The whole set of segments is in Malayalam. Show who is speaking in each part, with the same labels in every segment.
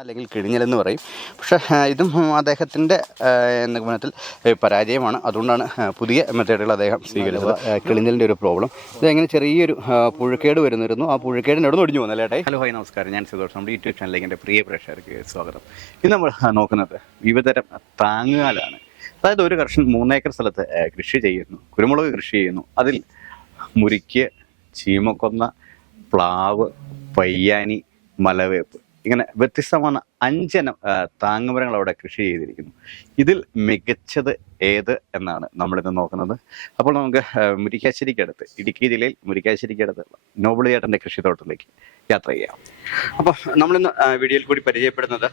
Speaker 1: അല്ലെങ്കിൽ കിഴിഞ്ഞലെന്ന് പറയും. പക്ഷേ ഇതും അദ്ദേഹത്തിന്റെ നിഗമനത്തിൽ പരാജയമാണ്. അതുകൊണ്ടാണ് പുതിയ മെത്തേഡുകൾ അദ്ദേഹം സ്വീകരിച്ചത്. കിളിഞ്ഞലിന്റെ ഒരു പ്രോബ്ലം. ഇതെങ്ങനെ ചെറിയൊരു പുഴക്കേട് വരുന്നിരുന്നു. ആ പുഴുക്കേടിന്റെ അവിടെ ഒടിഞ്ഞു പോകുന്നല്ലേ ഏട്ടായി? ഹലോ ഹായ് നമസ്കാരം. ഞാൻ സന്തോഷം നമ്മുടെ യൂട്യൂബ് ചാനലിലേക്ക് എന്റെ പ്രിയ പ്രേക്ഷകർക്ക് സ്വാഗതം. ഇന്ന് നമ്മൾ നോക്കുന്നത് വിവിധതരം താങ്ങുകാലാണ്. അതായത് ഒരു കർഷകൻ മൂന്നേക്കർ സ്ഥലത്ത് കൃഷി ചെയ്യുന്നു. കുരുമുളക് കൃഷി ചെയ്യുന്നു. അതിൽ മുരിക്ക് ചീമക്കൊന്ന പ്ലാവ് പയ്യാനി മലവേപ്പ് ഇങ്ങനെ വ്യത്യസ്തമാണ് അഞ്ചനം താങ്ങുമരങ്ങൾ അവിടെ കൃഷി ചെയ്തിരിക്കുന്നു. ഇതിൽ മികച്ചത് ഏത് എന്നാണ് നമ്മളിന്ന് നോക്കുന്നത്. അപ്പോൾ നമുക്ക് മുരിക്കാശ്ശേരിക്കടുത്ത് ഇടുക്കി ജില്ലയിൽ മുരിക്കാശ്ശേരിക്കടുത്ത് നോബിളിയേട്ടന്റെ കൃഷിത്തോട്ടത്തിലേക്ക് യാത്ര ചെയ്യാം. അപ്പോൾ നമ്മളിന്ന് വീഡിയോയിൽ കൂടി പരിചയപ്പെടുന്നത്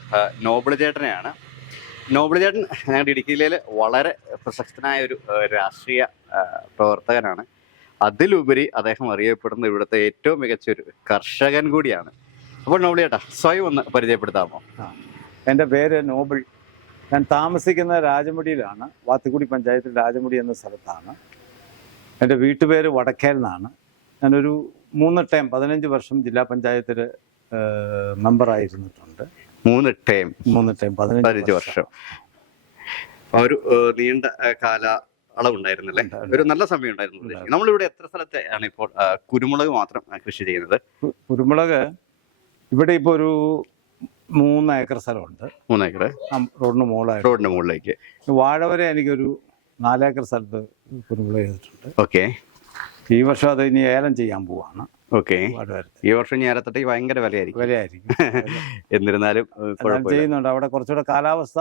Speaker 1: നോബിളിചേട്ടനെയാണ്. നോബിളിചേട്ടൻ ഞങ്ങളുടെ ഇടുക്കി ജില്ലയിൽ വളരെ പ്രശസ്തനായ ഒരു രാഷ്ട്രീയ പ്രവർത്തകനാണ്. അതിലുപരി അദ്ദേഹം അറിയപ്പെടുന്ന ഇവിടുത്തെ ഏറ്റവും മികച്ച ഒരു കർഷകൻ കൂടിയാണ്. അപ്പോൾ നോബിളിയേട്ടാ സ്വയം ഒന്ന് പരിചയപ്പെടുത്താമോ? എന്റെ പേര് നോബിൾ. ഞാൻ താമസിക്കുന്ന രാജമുടിയിലാണ് വാത്തുക്കുടി പഞ്ചായത്തിൽ രാജമുടി എന്ന സ്ഥലത്താണ്. എന്റെ വീട്ടുപേര് വടക്കേൽ എന്നാണ് ഞാനൊരു മൂന്ന് ടൈം പതിനഞ്ച് വർഷം ജില്ലാ പഞ്ചായത്തിൽ മെമ്പറായിരുന്നിട്ടുണ്ട് മൂന്ന് ടൈം. മൂന്ന് ടൈം പതിനഞ്ച് വർഷം. ഒരു നീണ്ട കാല അളവുണ്ടായിരുന്നല്ലേ. ഒരു നല്ല സമയം ഉണ്ടായിരുന്നു. നമ്മളിവിടെ എത്ര സ്ഥലത്തെ ആണ് ഇപ്പോൾ കുരുമുളക് മാത്രം കൃഷി ചെയ്യുന്നത്? കുരുമുളക് ഇവിടെ ഇപ്പോൾ ഒരു മൂന്ന് ഏക്കർ സ്ഥലമുണ്ട്. മൂന്ന് ഏക്കർ. റോഡിന് മുകളിലായി റോഡിന് മുകളിലേക്ക്. വാഴ വരെ എനിക്കൊരു നാലേക്കർ സ്ഥലത്ത് കുരുമുളക് ചെയ്തിട്ടുണ്ട്. ഓക്കെ. ഈ വർഷം അത് ഇനി ഏലം ചെയ്യാൻ പോവാണ്. ഓക്കെ. ഈ വർഷം ഞാൻ ഞാനത്തട്ടി ഭയങ്കര വിലയായിരിക്കും. വിലയായിരിക്കും. എന്നിരുന്നാലും ചെയ്യുന്നുണ്ട്. അവിടെ കുറച്ചുകൂടെ കാലാവസ്ഥ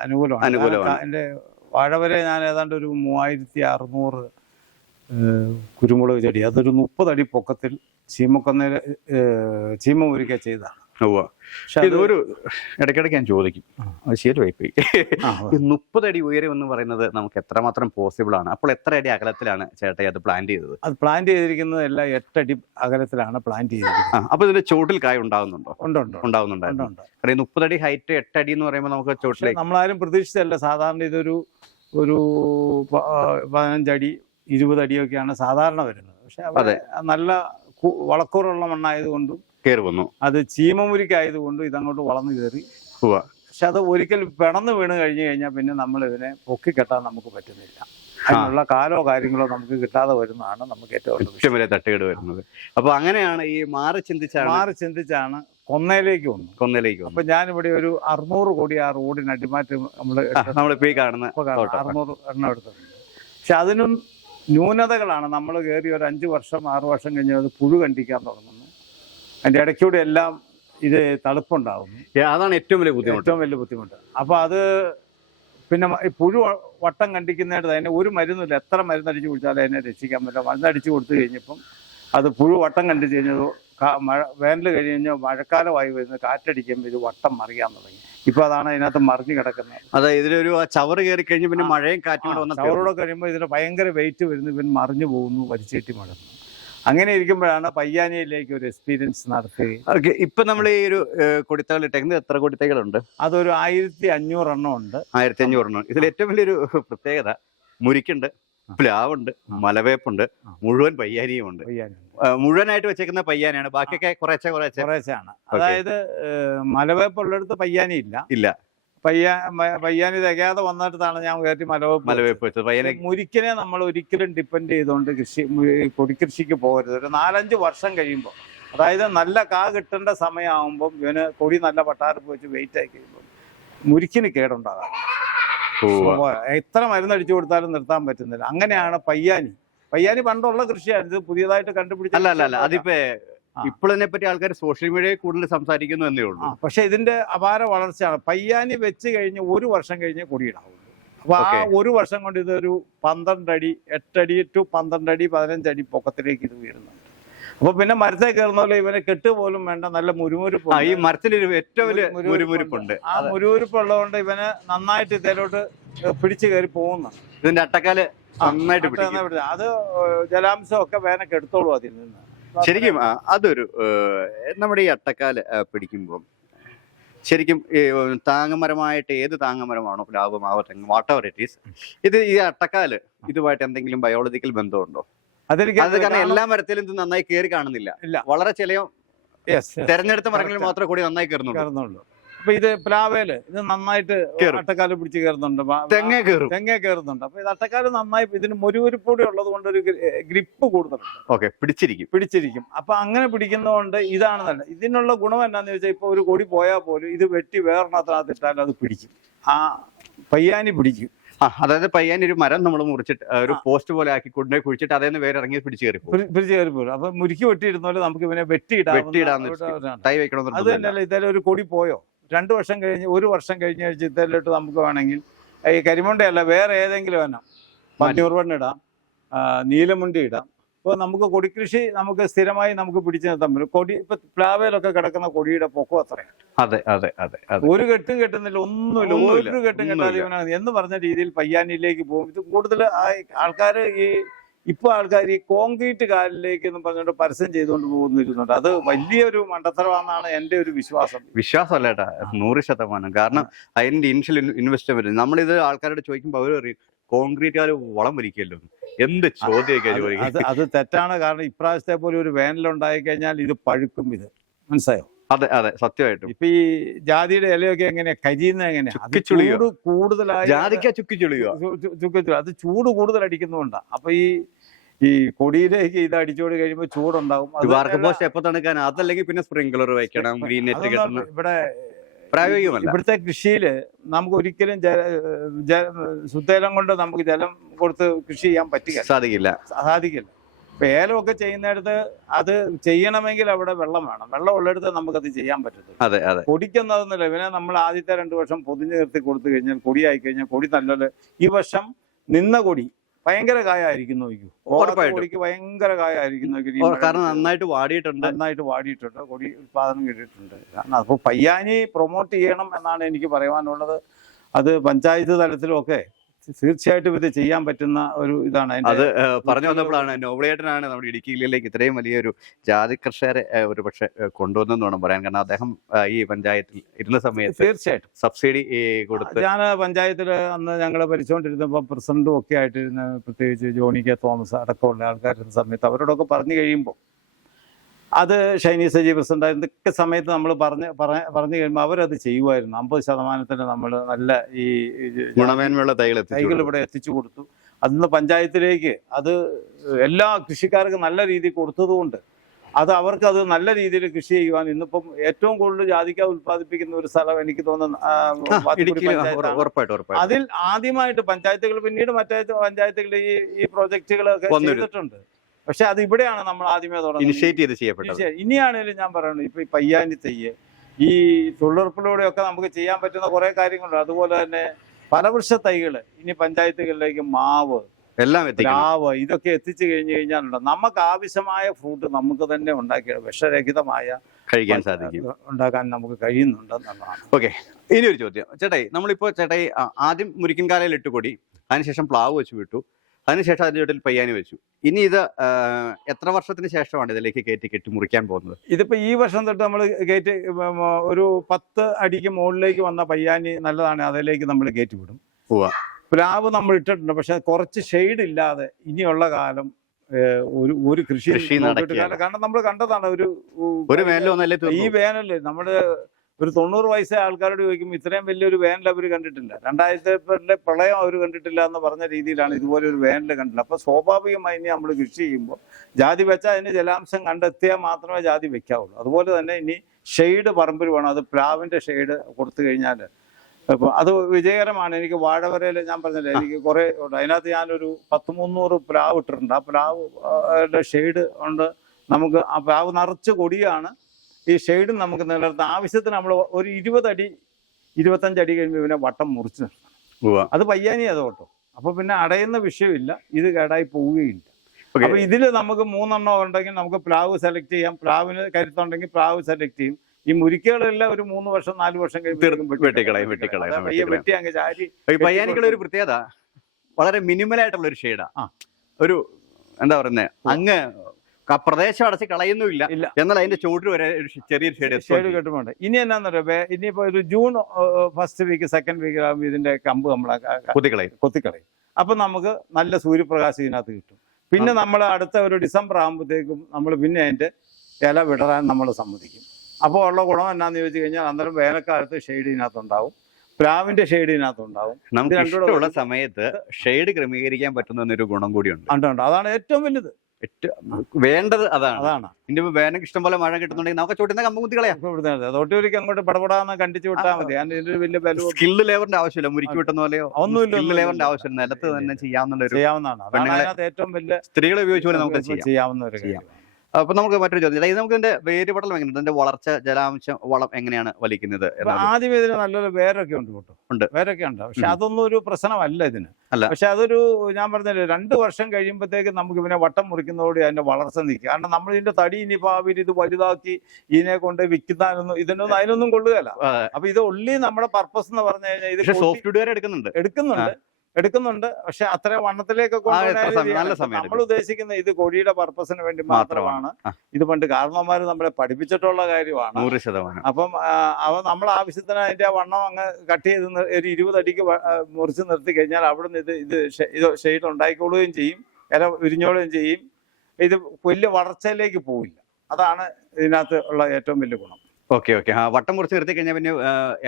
Speaker 1: അനുകൂലമാണ്. അനുകൂലമാണ്. എന്റെ വാഴ വരെ ഞാൻ ഏതാണ്ട് ഒരു മൂവായിരത്തി അറുന്നൂറ് കുരുമുളക് ചെടി. അതൊരു മുപ്പതടി പൊക്കത്തിൽ ചീമക്കൊന്ന ചീമ ഒരുക്ക ചെയ്തതാണ്. ഇതൊരു ഇടയ്ക്കിടയ്ക്ക് ഞാൻ ചോദിക്കും. അത് ശരിയായി പോയി. ഈ മുപ്പത് അടി ഉയരം എന്ന് പറയുന്നത് നമുക്ക് എത്രമാത്രം പോസിബിൾ ആണ്? അപ്പോൾ എത്ര അടി അകലത്തിലാണ് ചേട്ടൻ അത് പ്ലാൻ ചെയ്തത്? അത് പ്ലാൻ ചെയ്തിരിക്കുന്നത് എല്ലാം എട്ടടി അകലത്തിലാണ് പ്ലാൻ ചെയ്തിരിക്കുന്നത്. അപ്പൊ ഇതിന്റെ ചോട്ടിൽ കായ ഉണ്ടാവുന്നുണ്ടോ? ഉണ്ട് ഉണ്ട് ഉണ്ട്, ഉണ്ടാവുന്നുണ്ടായിരുന്നു. ഉണ്ട് കാരണം മുപ്പതടി ഹൈറ്റ് എട്ടടി എന്ന് പറയുമ്പോൾ നമുക്ക് ചോട്ടിലേക്ക് നമ്മളാരും പ്രതീക്ഷിച്ചല്ല സാധാരണ ഇതൊരു ഒരു പ- ആ, അടിയൊക്കെയാണ് സാധാരണ വരുന്നത്. പക്ഷെ അവിടെ നല്ല വളക്കൂറുള്ള മണ്ണായതുകൊണ്ടും കയറി വന്നു. അത് ചീമമുരിക്കായതുകൊണ്ടും ഇതങ്ങോട്ട് വളർന്നു കയറി. പക്ഷെ അത് ഒരിക്കൽ പിണന്ന് വീണ് കഴിഞ്ഞു കഴിഞ്ഞാൽ പിന്നെ നമ്മൾ ഇതിനെ പൊക്കിക്കെട്ടാൻ നമുക്ക് പറ്റുന്നില്ല. അതിനുള്ള കാലോ കാര്യങ്ങളോ നമുക്ക് കിട്ടാതെ വരുന്നതാണ് നമുക്ക് ഏറ്റവും വലിയ തട്ടുകേട് വരുന്നത്. അപ്പൊ അങ്ങനെയാണ് ഈ മാറി ചിന്തിച്ചാണ് മാറി ചിന്തിച്ചാണ് കൊന്നയിലേക്ക് വന്നു. കൊന്നയിലേക്ക് അപ്പൊ ഞാനിവിടെ ഒരു അറുന്നൂറ് കോടി ആ റോഡിന് അടിമാറ്റം നമ്മൾ നമ്മളിപ്പോ ഈ കാണുന്ന. അറുന്നൂറ് എണ്ണം എടുത്തിട്ടുണ്ട്. പക്ഷെ അതിനും ന്യൂനതകളാണ് നമ്മൾ കയറി ഒരു അഞ്ച് വർഷം ആറ് വർഷം കഴിഞ്ഞ് അത് പുഴു കണ്ടിക്കാൻ തുടങ്ങുന്നു. അതിന്റെ ഇടയ്ക്കൂടെ എല്ലാം ഇത് തളുപ്പുണ്ടാകുന്നു അതാണ് ഏറ്റവും വലിയ ബുദ്ധിമുട്ട്. ഏറ്റവും വലിയ ബുദ്ധിമുട്ട്. അപ്പൊ അത് പിന്നെ പുഴു വട്ടം കണ്ടിക്കുന്നതിന്റെ അതിനെ ഒരു മരുന്നില്ല. എത്ര മരുന്നടിച്ച് കുടിച്ചാലും അതിനെ രക്ഷിക്കാൻ പറ്റില്ല. മരുന്നടിച്ച് കൊടുത്തു കഴിഞ്ഞപ്പം അത് പുഴു വട്ടം കണ്ടിച്ച് കഴിഞ്ഞത് മഴ വേനൽ കഴിഞ്ഞ് മഴക്കാലമായി വരുന്നത് കാറ്റടിക്കുമ്പോൾ ഇത് വട്ടം മറിയാൻ തുടങ്ങി. ഇപ്പൊ അതാണ് അതിനകത്ത് മറിഞ്ഞു കിടക്കുന്നത്. അതെ ഇതിലൊരു ചവറ് കയറി കഴിഞ്ഞ് പിന്നെ മഴയും കാറ്റും കൂടെ വന്ന ചവറോടെ കഴിയുമ്പോൾ ഇതിന് ഭയങ്കര വെയിറ്റ് വരുന്നു പിന്നെ മറിഞ്ഞു പോകുന്നു വലിച്ചേറ്റി മഴ അങ്ങനെ ഇരിക്കുമ്പോഴാണ് പയ്യാനിയിലേക്ക് ഒരു എക്സ്പീരിയൻസ് നടത്തുക ഇപ്പൊ നമ്മൾ ഈ ഒരു കൊടിത്തകൾ ഇട്ടേക്കുന്നത് എത്ര കൊടിത്തകളുണ്ട്? അതൊരു ആയിരത്തി അഞ്ഞൂറ് എണ്ണം ഉണ്ട്. ആയിരത്തി അഞ്ഞൂറെണ്ണം. ഇതിൽ ഏറ്റവും വലിയൊരു പ്രത്യേകത മുരിക്കുണ്ട്. പ്ലാവുണ്ട് മലവേപ്പുണ്ട്. മുഴുവൻ പയ്യാനിയും ഉണ്ട് പയ്യാനി ആ, മുഴുവനായിട്ട് വെച്ചേക്കുന്ന പയ്യാനിയാണ് ബാക്കിയൊക്കെ കുറേശ്ശെ കുറേശ്ശെ. കുറേശ്ശാണ് അതായത് മലവേപ്പ് മലവേപ്പുള്ളിടത്ത് പയ്യാനി ഇല്ല. ഇല്ല പയ്യാ പയ്യാനി തികയാതെ വന്നിടത്താണ് ഞാൻ കയറ്റി മലവേപ്പ് മലവേപ്പ് വെച്ചത്. പയ്യനെ മുരിക്കിനെ നമ്മൾ ഒരിക്കലും ഡിപ്പെൻഡ് ചെയ്തുകൊണ്ട് കൃഷി കൊടികൃഷിക്ക് പോകരുത്. ഒരു നാലഞ്ച് വർഷം കഴിയുമ്പോൾ അതായത് നല്ല കാ കിട്ടേണ്ട സമയമാകുമ്പം ഇവന് കൊടി നല്ല പട്ടാരപ്പ് വെച്ച് വെയിറ്റ് ആയി കഴിയുമ്പോൾ മുരിക്കിന് കേടുണ്ടാകാം. എത്ര മരുന്നടിച്ചു കൊടുത്താലും നിർത്താൻ പറ്റുന്നില്ല. അങ്ങനെയാണ് പയ്യാനി. പയ്യാനി പണ്ടുള്ള കൃഷിയാണ് ഇത് പുതിയതായിട്ട് കണ്ടുപിടിച്ച അല്ല അല്ല അല്ല. അതിപ്പോ ഇപ്പോഴതിനെ പറ്റി ആൾക്കാർ സോഷ്യൽ മീഡിയയിൽ കൂടുതൽ സംസാരിക്കുന്നു എന്നേ ഉള്ളൂ. പക്ഷെ ഇതിന്റെ അപാര വളർച്ചയാണ്. പയ്യാനി വെച്ച് കഴിഞ്ഞ് ഒരു വർഷം കഴിഞ്ഞ് കൊടിയിടാവുള്ളൂ. അപ്പൊ ആ ഒരു വർഷം കൊണ്ട് ഇതൊരു പന്ത്രണ്ട് അടി എട്ടടി ടു പന്ത്രണ്ട് അടി പതിനഞ്ചടി പൊക്കത്തിലേക്ക് ഇത് വീഴുന്നുണ്ട്. അപ്പൊ പിന്നെ മരത്തെ കയറുന്ന പോലെ ഇവനെ കെട്ട് പോലും വേണ്ട നല്ല മുരുമുരുപ്പ് ഈ മരത്തിലൊരു ഏറ്റവും വലിയ മുരുമുരുപ്പുണ്ട്. ആ മുരുമുരുപ്പ് ഉള്ളതുകൊണ്ട് ഇവനെ നന്നായിട്ട് ഇതിലോട്ട് പിടിച്ചു കയറി പോകുന്നു. ഇതിന്റെ അട്ടക്കാൽ നന്നായിട്ട് പിടിക്കും. അത് ജലാംശം ഒക്കെ വേനൊക്കെ എടുത്തോളൂ അതിൽ നിന്ന്. ശരിക്കും അതൊരു നമ്മുടെ ഈ അട്ടക്കാൽ പിടിക്കുമ്പം പിടിക്കുമ്പോൾ ശരിക്കും ഈ താങ്ങമരമായിട്ട് ഏത് താങ്ങമരമാണോ പ്ലാവ് മാവ് തെങ്ങ് വാട്ടവർ ഇറ്റ് ഈസ് ഇത് ഈ അട്ടക്കാൽ ഇതുമായിട്ട് എന്തെങ്കിലും ബയോളജിക്കൽ ബന്ധമുണ്ടോ? അത് കാരണം എല്ലാ മരത്തിലും ഇത് നന്നായി കയറി കാണുന്നില്ല. ഇല്ല. വളരെ ചില Yes, yes. തെരഞ്ഞെടുത്ത മരങ്ങളിൽ. മാത്രമേ കൂടി നന്നായി കയറുന്നുള്ളൂ അപ്പൊ ഇത് പ്ലാവേൽ ഇത് നന്നായിട്ട്. അട്ടക്കാൽ പിടിച്ച് കയറുന്നുണ്ട് തെങ്ങേ കയറും തെങ്ങേ കയറുന്നുണ്ട് അപ്പൊ ഇത് അട്ടക്കാൽ നന്നായി ഇതിന് മുരുമുരുപ്പൊടി ഉള്ളത് കൊണ്ട് ഒരു ഗ്രിപ്പ് കൂടുതലുണ്ട്. ഓക്കെ പിടിച്ചിരിക്കും. പിടിച്ചിരിക്കും. അപ്പൊ അങ്ങനെ പിടിക്കുന്നതുകൊണ്ട് ഇതാണ് നല്ല ഇതിനുള്ള ഗുണം എന്നാന്ന് വെച്ചാൽ ഇപ്പൊ ഒരു കൊടി പോയാൽ പോലും ഇത് വെട്ടി വേറെണ്ണത്തിനകത്ത് ഇട്ടാൽ അത് പിടിക്കും. ആ പയ്യാനി പിടിക്കും. ആ അതായത് പയ്യൻ ഒരു മരം നമ്മൾ മുറിച്ചിട്ട് ഒരു പോസ്റ്റ് പോലെ ആക്കി കൊണ്ടുപോയി കുഴിച്ചിട്ട് അതേന്ന് വേറെ ഇറങ്ങി പിടിച്ചു കയറി പിടിച്ചു പിടി- പിടിച്ച് കയറി പോലും അപ്പൊ മുരുക്കി വെട്ടിയിരുന്നാലും നമുക്ക് ഇവനെ വെട്ടിയിടാം വെട്ടിയിടാന്ന്. തൈ വെക്കണം അത് തന്നെയല്ല ഇതായാലും ഒരു കൊടി പോയോ? രണ്ടു വർഷം കഴിഞ്ഞ് ഒരു വർഷം കഴിഞ്ഞ് ഇതിലോട്ട് നമുക്ക് വേണമെങ്കിൽ ഈ കരിമുണ്ടയല്ല വേറെ ഏതെങ്കിലും വേണം ആ, നീലമുണ്ടി ഇടാം. ഇപ്പോൾ നമുക്ക് കൊടിക്കൃഷി നമുക്ക് സ്ഥിരമായി നമുക്ക് പിടിച്ചു നിർത്താൻ പറ്റും. കൊടി ഇപ്പൊ പ്ലാവേലൊക്കെ കിടക്കുന്ന കൊടിയുടെ പൊക്കം അത്രയാണ് അതെ അതെ അതെ ഒരു കെട്ടും കെട്ടുന്നില്ല ഒന്നുമില്ല. ഒരു കെട്ടും കെട്ടാതെ എന്ന് പറഞ്ഞ രീതിയിൽ പയ്യാനിയിലേക്ക് പോകും. ഇത് കൂടുതൽ ആൾക്കാർ ഈ ഇപ്പൊ ആൾക്കാർ ഈ കോൺക്രീറ്റ് കാലിലേക്ക് എന്ന് പറഞ്ഞുകൊണ്ട് പരസ്യം ചെയ്തുകൊണ്ട് പോകുന്നിരുന്നുണ്ട് അത് വലിയൊരു മണ്ടത്തരമാണെന്നാണ് എന്റെ ഒരു വിശ്വാസം. വിശ്വാസമല്ല ഏട്ടാ നൂറ് ശതമാനം. കാരണം അതിന്റെ ഇനിഷ്യൽ ഇൻവെസ്റ്റ്മെന്റ്. നമ്മളിത് ആൾക്കാരോട് ചോദിക്കുമ്പോൾ അവർ പറയും കോൺക്രീറ്റുകാർ വളം വരിക്കല്ലോ എന്ത് ചോദ്യമൊക്കെ അത് തെറ്റാണ്. കാരണം ഇപ്രാവശ്യത്തെ പോലെ ഒരു വേനലുണ്ടായി കഴിഞ്ഞാൽ ഇത് പഴുക്കും ഇത്. മനസ്സിലായോ? അതെ അതെ. സത്യമായിട്ടും. ഇപ്പൊ ഈ ജാതിയുടെ ഇലയൊക്കെ എങ്ങനെയാ? കരിയുന്ന എങ്ങനെയാ? ചൂട് കൂടുതലായി ജാതിക്ക അത് ചൂട് കൂടുതൽ അടിക്കുന്നതുകൊണ്ടാണ് അപ്പൊ ഈ ഈ കൊടിയിലേക്ക് ഇത് അടിച്ചോട് കഴിയുമ്പോൾ ചൂടുണ്ടാവും. എപ്പോ തണുക്കാൻ? അതല്ലെങ്കിൽ പിന്നെ സ്പ്രിംഗ്ലർ വെക്കണം ഗ്രീൻ നെറ്റ് കെട്ടണം ഇവിടെ പ്രായോഗികമല്ല. ഇവിടുത്തെ കൃഷിയിൽ നമുക്ക് ഒരിക്കലും ശുദ്ധജലം കൊണ്ട് നമുക്ക് ജലം കൊടുത്ത് കൃഷി ചെയ്യാൻ പറ്റില്ല. സാധിക്കില്ല. സാധിക്കില്ല. ഇപ്പൊ ഏലമൊക്കെ ചെയ്യുന്നിടത്ത് അത് ചെയ്യണമെങ്കിൽ അവിടെ വെള്ളം വേണം. വെള്ളം ഉള്ളിടത്ത് നമുക്കത് ചെയ്യാൻ പറ്റത്തില്ല. അതെ അതെ. കൊടിക്കുന്നതെന്നില്ല ഇവനെ നമ്മൾ ആദ്യത്തെ രണ്ടു വർഷം പൊതിഞ്ഞു നിർത്തി കൊടുത്തു കഴിഞ്ഞാൽ കൊടിയായി കഴിഞ്ഞാൽ കൊടി നല്ലത്. ഈ വർഷം നിന്ന കൊടി ഭയങ്കര കായായിരിക്കും നോക്കൂ. കൊടിക്ക് ഭയങ്കര കായായിരിക്കും നോക്കൂ. കാരണം നന്നായിട്ട് വാടിയിട്ടുണ്ട്. നന്നായിട്ട് വാടിയിട്ടുണ്ട്. കൊടി ഉത്പാദനം കിട്ടിയിട്ടുണ്ട്. കാരണം അപ്പോൾ പയ്യാനി പ്രൊമോട്ട് ചെയ്യണം എന്നാണ് എനിക്ക് പറയാനുള്ളത്. അത് പഞ്ചായത്ത് തലത്തിലുമൊക്കെ തീർച്ചയായിട്ടും ഇത് ചെയ്യാൻ പറ്റുന്ന ഒരു ഇതാണ് അത് പറഞ്ഞു വന്നപ്പോഴാണ് നോവലേട്ടനാണ് നമ്മുടെ ഇടുക്കി ജില്ലയിലേക്ക് ഇത്രയും വലിയൊരു ജാതി കർഷകരെ ഒരു പക്ഷെ കൊണ്ടുവന്നെന്ന് വേണം പറയാൻ. കാരണം അദ്ദേഹം ഈ പഞ്ചായത്തിൽ ഇരുന്ന സമയത്ത് തീർച്ചയായിട്ടും. സബ്സിഡി കൊടുത്ത് ഞാൻ പഞ്ചായത്തിൽ അന്ന് ഞങ്ങൾ ഭരിച്ചുകൊണ്ടിരുന്നപ്പോൾ പ്രസിഡന്റും ഒക്കെ ആയിട്ടിരുന്ന പ്രത്യേകിച്ച് ജോണി കെ തോമസ് അടക്കമുള്ള ആൾക്കാരുടെ സമയത്ത് അവരോടൊക്കെ പറഞ്ഞു കഴിയുമ്പോൾ അത് ഷൈനി സജി പ്രസിഡന്റ് ഇതൊക്കെ സമയത്ത് നമ്മൾ പറഞ്ഞ് പറഞ്ഞ കഴിയുമ്പോൾ അവരത് ചെയ്യുമായിരുന്നു. അമ്പത് ശതമാനത്തിന് നമ്മൾ നല്ല ഈ ഗുണമേന്മയുള്ള തൈകൾ തൈകൾ ഇവിടെ എത്തിച്ചു കൊടുത്തു. അന്ന് പഞ്ചായത്തിലേക്ക് അത് എല്ലാ കൃഷിക്കാർക്കും നല്ല രീതിയിൽ കൊടുത്തതുകൊണ്ട് അത് അവർക്ക് അത് നല്ല രീതിയിൽ കൃഷി ചെയ്യുവാൻ ഇന്നിപ്പം ഏറ്റവും കൂടുതൽ ജാതിക്ക ഉത്പാദിപ്പിക്കുന്ന ഒരു സ്ഥലം എനിക്ക് തോന്നുന്നു അതിൽ ആദ്യമായിട്ട് പഞ്ചായത്തുകൾ പിന്നീട് മറ്റേ പഞ്ചായത്തുകൾ ഈ ഈ പ്രോജക്റ്റുകളൊക്കെ. ചെയ്തിട്ടുണ്ട്. പക്ഷെ അത് ഇവിടെയാണ് നമ്മൾ ആദ്യമേ തുടങ്ങിയത് ഇനിഷ്യേറ്റ് ചെയ്ത് ചെയ്യപ്പെട്ടത്. ഇനിയാണേലും ഞാൻ പറയുന്നത് ഇപ്പൊ ഈ പയ്യാനി തെയ്യ് ഈ തൊഴിലുറപ്പിലൂടെ ഒക്കെ നമുക്ക് ചെയ്യാൻ പറ്റുന്ന കുറെ കാര്യങ്ങളുണ്ട്. അതുപോലെ തന്നെ ഫലവൃക്ഷ തൈകൾ ഇനി പഞ്ചായത്തുകളിലേക്ക് മാവ് എല്ലാം പ്ലാവ് ഇതൊക്കെ എത്തിച്ചു കഴിഞ്ഞു കഴിഞ്ഞാലുണ്ട്. നമുക്ക് ആവശ്യമായ ഫ്രൂട്ട് നമുക്ക് തന്നെ ഉണ്ടാക്കിയ വിഷരഹിതമായ കഴിക്കാൻ സാധിക്കും. ഉണ്ടാക്കാൻ നമുക്ക് കഴിയുന്നുണ്ടെന്നുള്ളതാണ് ഓക്കെ. ഇനി ഒരു ചോദ്യം. ചേട്ടായി നമ്മളിപ്പോ ചേട്ടായി ആദ്യം മുരിക്കൻകാലയിൽ ഇട്ടുകൂടി ഇട്ട് കൊടി അതിനുശേഷം പ്ലാവ് വെച്ച് വിട്ടു. അതിനുശേഷം അതിന്റെ ചുവട്ടിൽ പയ്യാനി വെച്ചു. ഇനി ഇത് എത്ര വർഷത്തിന് ശേഷമാണ് ഇതിലേക്ക് കയറ്റി കെട്ടി മുറിക്കാൻ പോകുന്നത്? ഇതിപ്പോൾ ഈ വർഷം തൊട്ട് നമ്മൾ കയറ്റി ഒരു പത്ത് അടിക്ക് മുകളിലേക്ക് വന്ന പയ്യാനി നല്ലതാണ് അതിലേക്ക് നമ്മൾ കയറ്റി വിടും. പോവാ പ്ലാവ് നമ്മൾ ഇട്ടിട്ടുണ്ട് പക്ഷെ കുറച്ച് ഷെയ്ഡ് ഇല്ലാതെ ഇനിയുള്ള കാലം ഒരു ഒരു കൃഷി. കാരണം- നമ്മൾ കണ്ടതാണ് ഒരു ഒരു ഈ വേനലിൽ നമ്മുടെ ഒരു തൊണ്ണൂറ് വയസ്സ് ആൾക്കാരോട് ചോദിക്കും ഇത്രയും വലിയൊരു വേനൽ അവർ കണ്ടിട്ടില്ല. രണ്ടായിരത്തി എട്ടിലെ പ്രളയം അവർ കണ്ടിട്ടില്ല എന്ന് പറഞ്ഞ രീതിയിലാണ് ഇതുപോലെ ഒരു വേനൽ കണ്ടില്ല അപ്പൊ സ്വാഭാവികമായി ഇനി നമ്മൾ കൃഷി ചെയ്യുമ്പോൾ ജാതി വെച്ചാൽ അതിന് ജലാംശം കണ്ടെത്തിയാൽ മാത്രമേ ജാതി വെക്കാവുള്ളൂ. അതുപോലെ തന്നെ ഇനി ഷെയ്ഡ് പറമ്പിൽ വേണം. അത് പ്ലാവിന്റെ ഷെയ്ഡ് കൊടുത്തു കഴിഞ്ഞാൽ അപ്പോൾ അത് വിജയകരമാണ്. എനിക്ക് വാഴവരയിൽ ഞാൻ പറഞ്ഞില്ല എനിക്ക് കുറേ ഉണ്ട്. അതിനകത്ത് ഞാനൊരു പത്ത് മുന്നൂറ് പ്ലാവ് ഇട്ടിട്ടുണ്ട്. ആ പ്ലാവ് ഷെയ്ഡ് ഉണ്ട് നമുക്ക് ആ പ്ലാവ് നിറച്ച് കൊടിയാണ് ഈ ഷെയ്ഡും നമുക്ക് നിലനിർത്താം. ആവശ്യത്തിന് നമ്മൾ ഒരു ഇരുപതടി അടി ഇരുപത്തഞ്ച് അടി കഴിയുമ്പോൾ പിന്നെ വട്ടം മുറിച്ച് നിർത്തണം. അത് പയ്യാനി അത് കേട്ടോ. അപ്പൊ പിന്നെ അടയുന്ന വിഷയമില്ല. ഇത് കേടായി പോവുകയില്ല. അപ്പൊ ഇതിൽ നമുക്ക് മൂന്നെണ്ണം ഉണ്ടെങ്കിൽ നമുക്ക് പ്ലാവ് സെലക്ട് ചെയ്യാം. പ്ലാവിന് കരുത്തുണ്ടെങ്കിൽ പ്ലാവ് സെലക്ട് ചെയ്യും. ഈ മുരിക്കുകളെല്ലാം ഒരു മൂന്ന് വർഷം നാല് വർഷം കഴിഞ്ഞു വെട്ടി അങ്ങ് ചാരി പയ്യാനിക്കുള്ള ഒരു പ്രത്യേകത വളരെ മിനിമൽ ആയിട്ടുള്ള ഒരു ഷെയ്ഡാ ഒരു എന്താ പറയുന്നത് അങ്ങ് പ്രദേശം അടച്ച് കളയുന്നുമില്ല. എന്നാൽ അതിന്റെ ചുവട്ടിൽ വരെ ചെറിയ ചെറിയൊരു ഷെയ്ഡ് ഷെയ്ഡ് കെട്ടുമുണ്ട് ഇനി എന്നാന്നറിയോ ഇനിയിപ്പോ ഒരു June first week second week ആകുമ്പോൾ ഇതിന്റെ കമ്പ് നമ്മളെ കൊത്തിക്കളയും. കൊത്തിക്കളയും. അപ്പൊ നമുക്ക് നല്ല സൂര്യപ്രകാശം ഇതിനകത്ത് കിട്ടും. പിന്നെ നമ്മൾ അടുത്ത ഒരു ഡിസംബർ ആകുമ്പോഴത്തേക്കും നമ്മൾ പിന്നെ അതിന്റെ ഇല വിടരാൻ നമ്മൾ സമ്മതിക്കും. അപ്പോൾ ഉള്ള ഗുണം എന്നാന്ന് ചോദിച്ചു കഴിഞ്ഞാൽ അന്നേരം വേനൽക്കാലത്ത് ഷെയ്ഡ് ഇതിനകത്തുണ്ടാവും. പ്ലാവിന്റെ ഷെയ്ഡ് ഇതിനകത്തുണ്ടാവും. നമുക്ക് ഇത് രണ്ടുകൂടെ ഇഷ്ടമുള്ള സമയത്ത് ഷെയ്ഡ് ക്രമീകരിക്കാൻ പറ്റുന്ന ഒരു ഗുണം കൂടിയുണ്ട്. ഉണ്ട്. അതാണ് ഏറ്റവും വലുത്. വേണ്ടത് അതാണ്. അതാണ്. ഇനി വേനൽ ഇഷ്ടം പോലെ മഴ കിട്ടുന്നുണ്ടെങ്കിൽ നമുക്ക് ചോട്ടുന്ന കമ്പ് കുത്തി കളയാം ഇപ്പൊ ഇവിടുത്തെ തൊട്ടിയൂരിക്ക് അങ്ങോട്ട് പടപടാന്ന് കണ്ടിച്ചു വിട്ടാൽ മതി. വലിയ ബലവും സ്കില്ല് ലേബറിന്റെ ആവശ്യമില്ല. മുരിക്കി വിട്ടുന്ന പോലെയോ? ഒന്നുമില്ല, ഒന്നുമില്ല. ലേബറിന്റെ ആവശ്യം നിലത്ത് തന്നെ ചെയ്യാവുന്ന ഒരു ചെയ്യാവുന്നതാണ്. അതാണ് അതിനകത്ത് ഏറ്റവും വലിയ സ്ത്രീകളെ ഉപയോഗിച്ച് പോലെ നമുക്ക് ചെയ്യാം. ചെയ്യാവുന്ന ഒരു ചെയ്യാം. അപ്പൊ നമുക്ക് മറ്റൊരു ചോദ്യം. അതായത് നമുക്ക് ഇതിന്റെ വേരുപടലം എങ്ങനെയുണ്ട്? ഇതിന്റെ വളർച്ച ജലാംശം വളം എങ്ങനെയാണ് വലിക്കുന്നത് ആദ്യം ഇതിന് നല്ലൊരു വേരൊക്കെ ഉണ്ട് കേട്ടോ. ഉണ്ട്. വേരൊക്കെ ഉണ്ട്. പക്ഷെ അതൊന്നും ഒരു പ്രശ്നമല്ല ഇതിന്. അല്ല. പക്ഷെ അതൊരു ഞാൻ പറഞ്ഞില്ല രണ്ട് വർഷം കഴിയുമ്പോഴത്തേക്ക് നമുക്ക് ഇവനെ വട്ടം മുറിക്കുന്നതോടെ അതിന്റെ വളർച്ച നിൽക്കും കാരണം നമ്മൾ ഇതിന്റെ തടി ഇനി ഭാവിയിൽ ഇത് വലുതാക്കി ഇതിനെ കൊണ്ട് വിൽക്കുന്നതിനൊന്നും ഇതിനൊന്നും അതിനൊന്നും കൊള്ളുകയല്ല. അപ്പൊ ഇത് ഒള്ളി നമ്മുടെ പർപ്പസ് എന്ന് പറഞ്ഞു കഴിഞ്ഞാൽ ഇത് സോഫ്റ്റ് എടുക്കുന്നുണ്ട്. എടുക്കുന്നുണ്ട്. എടുക്കുന്നുണ്ട്. പക്ഷെ അത്ര വണ്ണത്തിലേക്കൊക്കെ സമയം നമ്മൾ ഉദ്ദേശിക്കുന്ന ഇത് കൊടിയുടെ പർപ്പസിന് വേണ്ടി മാത്രമാണ്. ഇത് പണ്ട് കാരണവന്മാർ നമ്മളെ പഠിപ്പിച്ചിട്ടുള്ള കാര്യമാണ്. നൂറ് ശതമാനം. അപ്പം അവ നമ്മൾ ആവശ്യത്തിന് അതിന്റെ ആ വണ്ണം അങ്ങ് കട്ട് ചെയ്ത് ഒരു ഇരുപതടിക്ക് മുറിച്ച് നിർത്തി കഴിഞ്ഞാൽ അവിടുന്ന് ഇത് ഇത് ഇത് ഷെയ്ഡ് ഉണ്ടായിക്കൊള്ളുകയും ചെയ്യും. ഇല ഉരിഞ്ഞോളുകയും ചെയ്യും. ഇത് വലിയ വളർച്ചയിലേക്ക് പോവില്ല. അതാണ് ഇതിനകത്ത് ഉള്ള ഏറ്റവും വലിയ ഗുണം. Okay okay. ആ വട്ടം മുറിച്ച് നിർത്തി കഴിഞ്ഞാൽ പിന്നെ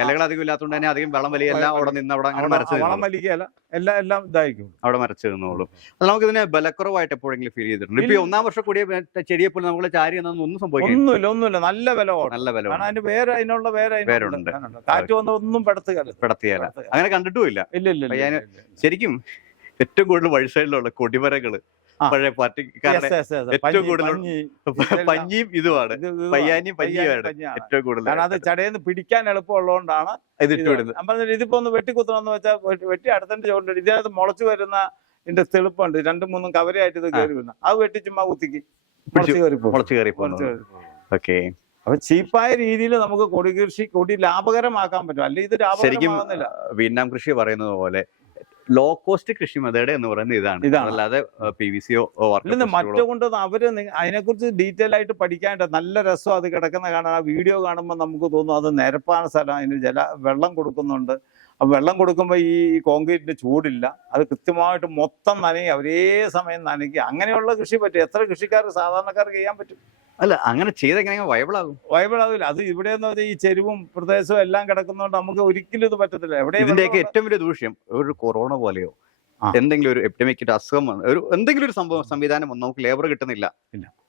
Speaker 1: ഇലകൾ അധികം ഇല്ലാത്തതുകൊണ്ട് തന്നെ അധികം വെള്ളം വലിയ എല്ലാം അവിടെ നിന്ന് അവിടെ അങ്ങനെ മരച്ചു വളം. വലിക്കുകയല്ല എല്ലാം എല്ലാം ഇതായിരിക്കും. അവിടെ മരച്ച് നിന്നോളും. അത് നമുക്ക് ഇതിനെ ബലക്കുറവായിട്ട് എപ്പോഴെങ്കിലും ഫീൽ ചെയ്തിട്ടുണ്ട്. ഇപ്പൊ ഒന്നാം വർഷം കൂടിയ ചെടിയെ പോലെ നമ്മൾ ചാരി എന്നൊന്നും ഒന്നും സംഭവിക്കും ഒന്നുമില്ല ഒന്നുമില്ല. നല്ല വില നല്ല വില അതിന് വേറെ അതിനുള്ള വേറെ. വേരുണ്ട്. കാറ്റ് വന്ന ഒന്നും പെടത്തുകയല്ല. പെടത്തിയാല അങ്ങനെ കണ്ടിട്ടുമില്ല. ഇല്ല ഇല്ല ഇല്ല. ശരിക്കും ഏറ്റവും കൂടുതൽ വഴി സൈഡിലുള്ള കൊടിമരകൾ. പഴയ പാർട്ടിക്കാരുടെ. ഏറ്റവും കൂടുതൽ പഞ്ഞി. പഞ്ഞിയും ഇതുമാണ്. പയ്യാനിയും പഞ്ഞിയുമാണ് ഏറ്റവും കൂടുതൽ. കാരണം അത് ചടയെന്ന് പിടിക്കാൻ എളുപ്പമുള്ളതുകൊണ്ടാണ് ഇത് ഇട്ടുവിടുന്നത്. ഇതിപ്പോ ഒന്ന് വെട്ടിക്കുത്തണമെന്ന് വെച്ചാൽ വെട്ടി- അടുത്തന്റെ ചോട്ടിൽ ഇതിനകത്ത് മുളച്ചു വരുന്ന ഇതിന്റെ തെളുപ്പുണ്ട്. രണ്ടും മൂന്നും കവരയായിട്ട് ഇത് കയറി വരുന്ന അത് വെട്ടി ചുമ്മാ കുത്തിക്ക്. മുളച്ചു കയറി. ഓക്കെ. അപ്പൊ ചീപ്പായ രീതിയിൽ നമുക്ക് കൊടി കൃഷി കൊടി ലാഭകരമാക്കാൻ പറ്റും. അല്ലെങ്കിൽ ഇത് ലാഭകരമാകുന്നില്ല വീണ്ടാം കൃഷി പറയുന്നത് പോലെ ലോ കോസ്റ്റ് കൃഷി മെത്തേഡ് എന്ന് പറയുന്നത് ഇതാണ് ഇതാണ്. അല്ലാതെ പി വി സിയോ മറ്റു കൊണ്ട് അവർ അതിനെക്കുറിച്ച് ഡീറ്റെയിൽ ആയിട്ട് പഠിക്കാനായിട്ട് നല്ല രസം അത് കിടക്കുന്ന കാണാൻ ആ വീഡിയോ കാണുമ്പോൾ നമുക്ക് തോന്നും അത് നിരപ്പാണ് സ്ഥലം അതിന് ജല വെള്ളം കൊടുക്കുന്നുണ്ട് ആ വെള്ളം കൊടുക്കുമ്പോൾ ഈ കോൺക്രീറ്റിന് ചൂടില്ല. അത് കൃത്യമായിട്ട് മൊത്തം നനയി. ഒരേ സമയം നനയ്ക്കുക അങ്ങനെയുള്ള കൃഷി പറ്റും. എത്ര കൃഷിക്കാർ സാധാരണക്കാർക്ക് ചെയ്യാൻ പറ്റും? അല്ല അങ്ങനെ ചെയ്തെങ്ങനെ വയബിളാകും ആവില്ല. അത് ഇവിടെ എന്ന് പറഞ്ഞാൽ ഈ ചെരുവും പ്രദേശവും എല്ലാം കിടക്കുന്നതുകൊണ്ട് നമുക്ക് ഒരിക്കലും ഇത് പറ്റത്തില്ല. എവിടെ ഇതിന്റെയൊക്കെ ഏറ്റവും വലിയ ദൂഷ്യം ഒരു കൊറോണ പോലെയോ എന്തെങ്കിലും ഒരു എപ്പിഡമിക് അസുഖം വന്ന് ഒരു എന്തെങ്കിലും ഒരു സംഭവം സംവിധാനം വന്നു നമുക്ക് ലേബർ കിട്ടുന്നില്ല.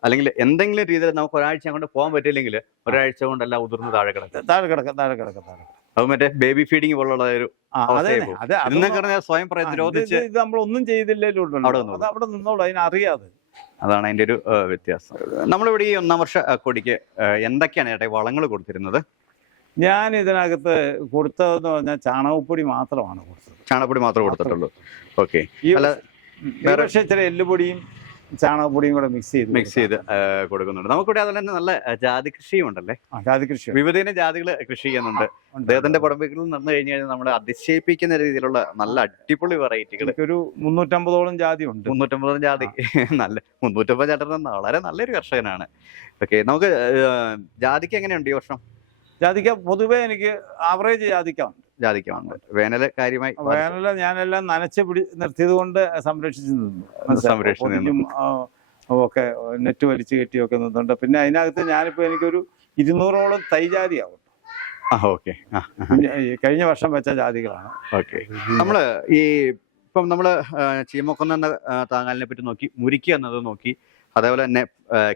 Speaker 1: അല്ലെങ്കിൽ എന്തെങ്കിലും രീതിയിൽ നമുക്ക് ഒരാഴ്ച കൊണ്ട് പോകാൻ പറ്റില്ലെങ്കിൽ ഒരാഴ്ച കൊണ്ടല്ല ഉതിർന്ന് താഴെ കിടക്കും. താഴെ കിടക്കാം താഴെ കിടക്കാം താഴെ കിടക്കാം. അത് മറ്റേ ബേബി ഫീഡിങ് പോലുള്ള ഒരു സ്വയം പ്രതിരോധിച്ച് ഇത് നമ്മൾ ഒന്നും ചെയ്തില്ലേലും അവിടെ അത് അവിടെ നിന്നോളൂ അതിനറിയാതെ അതാണ് അതിന്റെ ഒരു വ്യത്യാസം. നമ്മളിവിടെ ഈ ഒന്നാം വർഷ കൊടിക്ക് എന്തൊക്കെയാണ് ചേട്ടാ വളങ്ങൾ കൊടുത്തിരുന്നത്? ഞാൻ ഇതിനകത്ത് കൊടുത്തതെന്ന് പറഞ്ഞാൽ ചാണകപ്പൊടി മാത്രമാണ് കൊടുത്തത്. ചാണകപ്പൊടി മാത്രമേ കൊടുത്തിട്ടുള്ളൂ. ഓക്കെ. ഈ വർഷം ഇച്ചിരി എല്ലുപൊടിയും ചാണകപ്പൊടിയും കൂടെ മിക്സ് ചെയ്ത് മിക്സ് ചെയ്ത് കൊടുക്കുന്നുണ്ട്. നമുക്കിവിടെ അതുപോലെ തന്നെ നല്ല ജാതി കൃഷിയും ഉണ്ടല്ലേ ജാതി കൃഷി വിവിധ ജാതികൾ കൃഷി ചെയ്യുന്നുണ്ട്. അദ്ദേഹത്തിന്റെ നിന്ന് നടന്നു കഴിഞ്ഞു കഴിഞ്ഞാൽ നമ്മളെ അതിശയിപ്പിക്കുന്ന രീതിയിലുള്ള നല്ല അടിപൊളി വെറൈറ്റികൾ എനിക്കൊരു മുന്നൂറ്റമ്പതോളം ജാതി ഉണ്ട്. മുന്നൂറ്റമ്പതോളം ജാതി. നല്ല മുന്നൂറ്റമ്പത് ചേട്ടൻ വളരെ നല്ലൊരു കർഷകനാണ്. ഓക്കെ നമുക്ക് ജാതിക്ക് എങ്ങനെയുണ്ട് ഈ വർഷം? ജാതിക്ക പൊതുവെ എനിക്ക് ആവറേജ് ജാതിക്കാണ് ജാതിക്കുണ്ട് വേനൽ കാര്യമായി വേനൽ ഞാനെല്ലാം നനച്ച് പിടി നിർത്തിയത് കൊണ്ട് സംരക്ഷിച്ചു നിന്നു? സംരക്ഷിച്ച് ഒക്കെ നെറ്റ് വലിച്ചു കെട്ടിയൊക്കെ നിന്നുണ്ട് പിന്നെ അതിനകത്ത് ഞാനിപ്പോ എനിക്കൊരു ഇരുന്നൂറോളം തൈ ജാതിയാവും. ഓക്കെ. കഴിഞ്ഞ വർഷം വെച്ച ജാതികളാണ്. ഓക്കെ. നമ്മൾ ഈ ഇപ്പം നമ്മൾ ചീമക്കൊന്ന താങ്ങാലിനെ പറ്റി നോക്കി മുരിക്കുക എന്നത് നോക്കി അതേപോലെ തന്നെ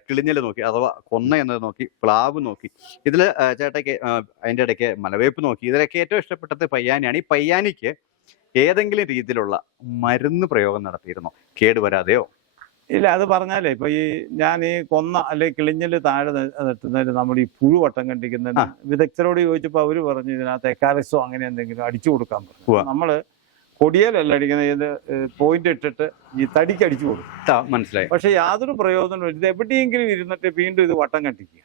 Speaker 1: കിളിഞ്ഞൽ നോക്കി അഥവാ കൊന്ന എന്നത് നോക്കി പ്ലാവ് നോക്കി. ഇതിൽ ചേട്ടയ്ക്ക് അതിന്റെ ഇടയ്ക്ക് മലവേപ്പ് നോക്കി. ഇതിലൊക്കെ ഏറ്റവും ഇഷ്ടപ്പെട്ടത് പയ്യാനിയാണ്. ഈ പയ്യാനിക്ക് ഏതെങ്കിലും രീതിയിലുള്ള മരുന്ന് പ്രയോഗം നടത്തിയിരുന്നോ? കേടുവരാതെയോ? ഇല്ല അത് പറഞ്ഞാലേ ഇപ്പൊ ഈ ഞാൻ ഈ കൊന്ന അല്ലെ കിളിഞ്ഞൽ താഴെ നിർത്തുന്നതിന് നമ്മൾ ഈ പുഴു വട്ടം കണ്ടിക്കുന്നതിന് വിദഗ്ധരോട് ചോദിച്ചപ്പോൾ അവർ പറഞ്ഞു ഇതിനകത്ത് എക്കാലസോ അങ്ങനെ എന്തെങ്കിലും അടിച്ചു കൊടുക്കാൻ പറ്റും പറഞ്ഞു നമ്മൾ കൊടിയലല്ല അടിക്കുന്നത് ഇത് പോയിന്റ് ഇട്ടിട്ട് ഈ തടിക്കടിച്ചു കൊടുക്കും. മനസ്സിലായി. പക്ഷെ യാതൊരു പ്രയോജനവും. ഇത് എവിടെയെങ്കിലും ഇരുന്നിട്ട് വീണ്ടും ഇത് വട്ടം കണ്ടിക്കുക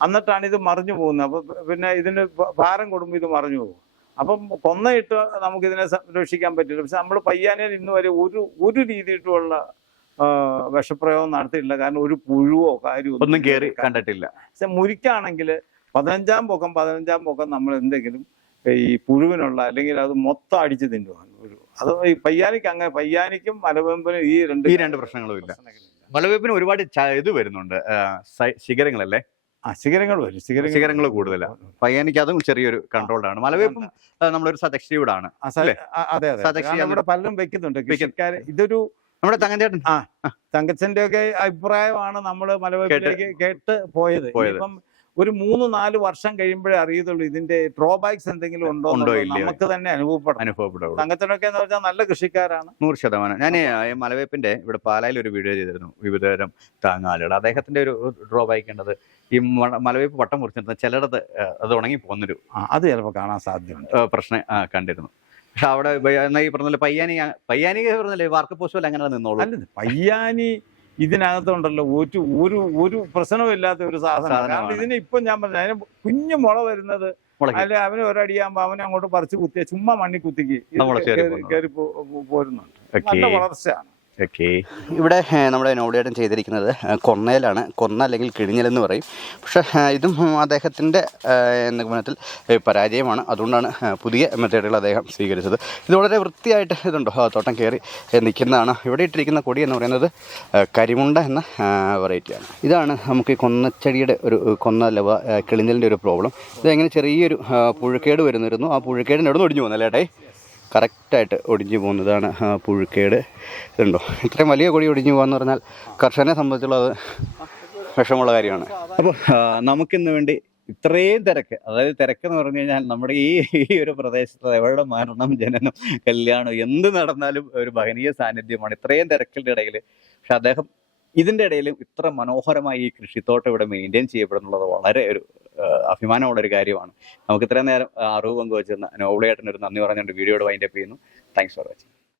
Speaker 1: എന്നിട്ടാണ് ഇത് മറിഞ്ഞു പോകുന്നത്. അപ്പൊ പിന്നെ ഇതിന് ഭാരം കൊടുമ്പോൾ ഇത് മറിഞ്ഞു പോകും. അപ്പം കൊന്നയിട്ട് നമുക്ക് ഇതിനെ സംരക്ഷിക്കാൻ പറ്റില്ല. പക്ഷെ നമ്മൾ പയ്യാനയിൽ ഇന്ന് വരെ ഒരു ഒരു രീതിയിട്ടുള്ള വിഷപ്രയോഗം നടത്തിയിട്ടില്ല. കാരണം ഒരു പുഴുവോ കാര്യമോ ഒന്നും കയറി കണ്ടിട്ടില്ല. പക്ഷെ മുരിക്കാണെങ്കിൽ പതിനഞ്ചാം പൊക്കം പതിനഞ്ചാം പൊക്കം നമ്മൾ എന്തെങ്കിലും ഈ പുഴുവിനുള്ള അല്ലെങ്കിൽ അത് മൊത്തം അടിച്ച് തിന്നുവാണ് അത് ഈ പയ്യാനിക്ക് അങ്ങനെ പയ്യാനിക്കും മലവേമ്പിനും ഈ രണ്ട് ഈ രണ്ട് പ്രശ്നങ്ങളും ഇല്ല. മലവേപ്പിന് ഒരുപാട് ച- ഇത് വരുന്നുണ്ട് ആ, സൈ- ശിഖരങ്ങളല്ലേ? ആ ശിഖരങ്ങൾ വരും. ശിഖരങ്ങൾ ശിഖരങ്ങൾ കൂടുതലാണ് പയ്യാനിക്ക് അതും ചെറിയൊരു കൺട്രോൾഡാണ് മലവേപ്പും ആ, നമ്മളൊരു സദക്ഷിയോടാണ് ആ, സ- അല്ലേ? ആ, അതെ അതെ കാരണം ഇവിടെ പലരും വെക്കുന്നുണ്ട്. വെക്കും. കൃഷിക്കാര് ഇതൊരു നമ്മുടെ ആ തങ്കച്ചന്റെ ഒക്കെ അഭിപ്രായമാണ് നമ്മൾ മലവെപ്പിലേക്ക് കേട്ട് പോയത്. പോയത്. ഇപ്പം ഒരു മൂന്ന് നാല് വർഷം കഴിയുമ്പോഴേ അറിയത്തുള്ളൂ ഇതിന്റെ ഡ്രോബാക്സ് എന്തെങ്കിലും ഉണ്ടോ ഉണ്ടോ ഇല്ല ഇല്ലയോ? നമുക്ക് തന്നെ അനുഭവപ്പെടാം. അനുഭവപ്പെടുള്ളൂ അങ്ങനത്തെ എന്ന് പറഞ്ഞാൽ നല്ല കൃഷിക്കാരാണ്. നൂറ് ശതമാനം. ഞാൻ മലവേപ്പിന്റെ ഇവിടെ പാലായിൽ ഒരു വീഡിയോ ചെയ്തിരുന്നു. വിവിധതരം താങ്ങാലുകൾ. അദ്ദേഹത്തിന്റെ ഒരു ഡ്രോബാക്ക് ഉണ്ടത്. ഈ മ- മലവേപ്പ് വട്ടം മുറിച്ചിരുന്ന ചിലടത്ത് ആ, അത് ഉണങ്ങി പോകുന്നൊരു ആ, അത് ചിലപ്പോൾ കാണാൻ സാധ്യതയുണ്ട്. ആ, പ്രശ്നം ആ, കണ്ടിരുന്നു. പക്ഷെ അവിടെ ബ- എന്നാ ഈ പറഞ്ഞ പയ്യാനി പയ്യാനി പറഞ്ഞല്ലേ? വാർക്ക് പോസ്റ്റ് അങ്ങനെ നിന്നോളൂ. അല്ല പയ്യാനി ഇതിനകത്തുണ്ടല്ലോ ഒരു ഒരു ഒരു പ്രശ്നവും ഇല്ലാത്ത ഒരു സാധനം കാരണം സാധനമാണ്. ഇതിന് ഇപ്പം ഞാൻ പറഞ്ഞു അതിന് കുഞ്ഞു മുള വരുന്നത്. അല്ലെ അവന് ഒരടിയാകുമ്പോ അവനെ അങ്ങോട്ട് പറിച്ച് കുത്തിയ ചുമ്മാ മണ്ണി കുത്തിക്ക്. കയറി പോരുന്നുണ്ട്. നല്ല വളർച്ചയാണ്. ഓക്കെ. ഇവിടെ നമ്മുടെ നോടിയേട്ടൻ ചെയ്തിരിക്കുന്നത് കൊന്നയിലാണ് കൊന്ന അല്ലെങ്കിൽ കിഴിഞ്ഞൽ എന്ന് പറയും. പക്ഷേ ഇതും അദ്ദേഹത്തിന്റെ നിഗമനത്തിൽ പരാജയമാണ്. അതുകൊണ്ടാണ് പുതിയ മെത്തേഡുകൾ അദ്ദേഹം സ്വീകരിച്ചത്. ഇത് വളരെ വൃത്തിയായിട്ട് ഇതുണ്ടോ? തോട്ടം കയറി നിൽക്കുന്നതാണ്. ഇവിടെ ഇട്ടിരിക്കുന്ന കൊടി എന്ന് പറയുന്നത് കരിമുണ്ട എന്ന വെറൈറ്റിയാണ് ഇതാണ് നമുക്ക് ഈ കൊന്നച്ചെടിയുടെ ഒരു കൊന്ന ലവ ഏ, കിളിഞ്ഞലിന്റെ ഒരു പ്രോബ്ലം ഇതെങ്ങനെ ചെറിയൊരു പുഴുക്കേട് വരുന്നിരുന്നു. ആ നിന്ന് ഒടിഞ്ഞു പോകുന്നല്ലേ ഏട്ടേ? കറക്റ്റായിട്ട് ഒടിഞ്ഞു പോകുന്നതാണ് പുഴുക്കേട്. ഇതുണ്ടോ? ഇത്രയും വലിയ കൊടി ഒടിഞ്ഞു പോകാന്ന് പറഞ്ഞാൽ കർഷകനെ സംബന്ധിച്ചുള്ള അത് വിഷമമുള്ള കാര്യമാണ്. അപ്പോൾ നമുക്കിന്ന് വേണ്ടി ഇത്രയും തിരക്ക് അതായത് തിരക്ക് എന്ന് പറഞ്ഞു കഴിഞ്ഞാൽ നമ്മുടെ ഈ ഈ ഒരു പ്രദേശത്ത് എവിടെ മരണം ജനനം കല്യാണം എന്ത് നടന്നാലും ഒരു ഭഗനീയ സാന്നിധ്യമാണ് ഇത്രയും തിരക്കിന്റെ ഇടയിൽ. പക്ഷെ അദ്ദേഹം ഇതിന്റെ ഇടയിലും ഇത്ര മനോഹരമായി ഈ കൃഷിത്തോട്ടം ഇവിടെ മെയിന്റെയിൻ ചെയ്യപ്പെടുന്നുള്ളത് വളരെ ഒരു അഭിമാനമുള്ള ഒരു കാര്യമാണ്. നമുക്ക് ഇത്രയും നേരം അറിവ് പങ്കുവെച്ചെന്ന നോബിളേട്ടൻ ഒരു നന്ദി പറഞ്ഞുകൊണ്ട് വീഡിയോയുടെ വൈൻഡപ്പ് ചെയ്യുന്നു. Thanks for watching